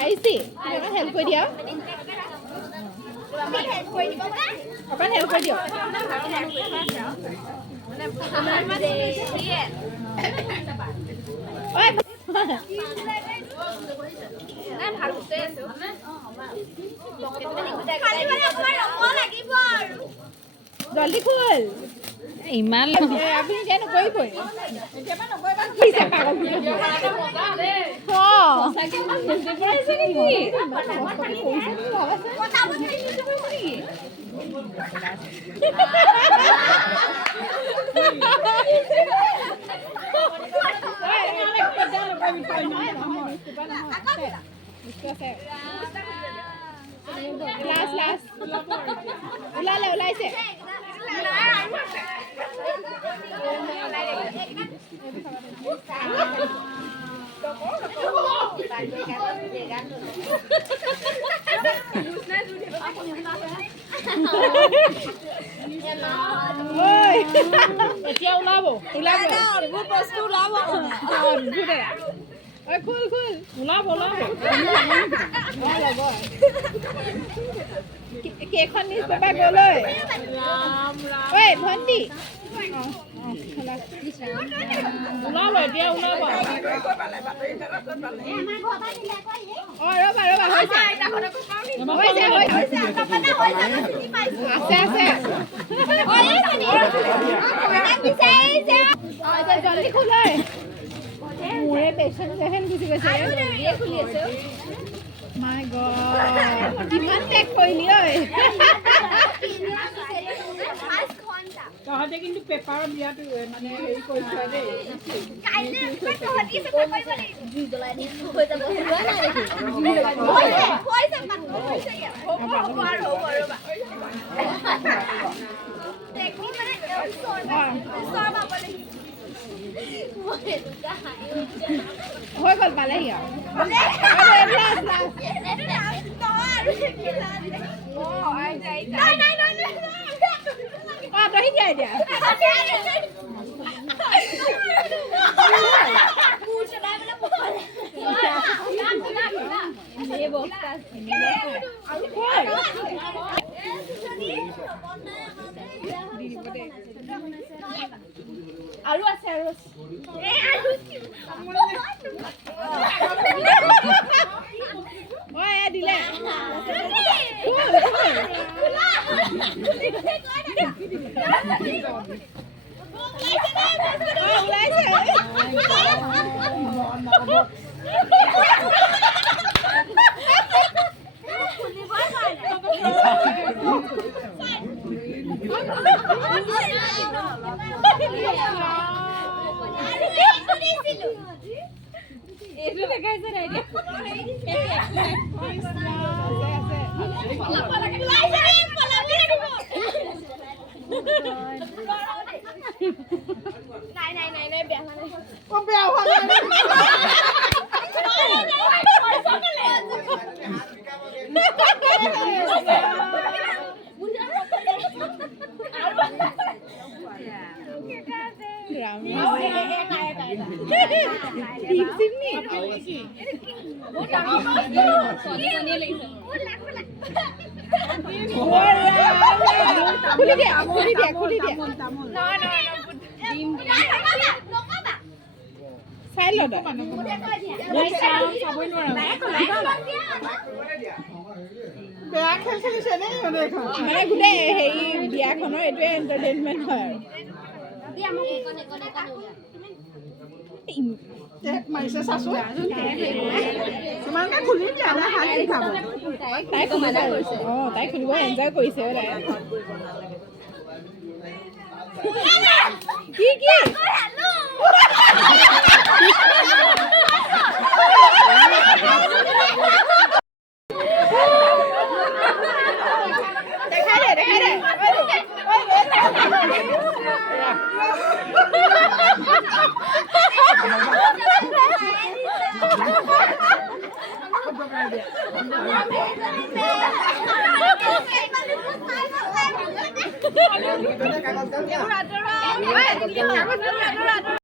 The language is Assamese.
আহিছি অকণ হেল্প কৰি দিয়া অকণ হেল্প কৰি দিয়ক জলদি খোল ইমান আপুনি এতিয়া নকৰিবই ওলাইছে এতিয়া ওলাব বস্তু ওলাব খুল ওলাব কেইখন নিউজ পেপাৰ গ'লৈ ঐ ভণ্টি ওলাব এতিয়া ওলাব ৰ'বা আছে জলদি খোল মোৰে পেচেণ্ট গুচি গৈছে খুলি আছে মাই গড কিমান টেক কৰিলি ঐ তহঁতে কিন্তু পেপাৰত দিয়াটো মানে হেৰি কৰিছ দেই হৈ গ'ল পালেহি তহি দিয়া এতিয়া আৰু আছে দিলে এইটো দেখাইছে চাই ল বেয়া খেল খেলিছে নে মানে গোটেই হেৰি বিয়াখনৰ এইটোৱে এণ্টাৰটেইনমেণ্ট হয় তাই খুলিব এনজয় কৰিছে কি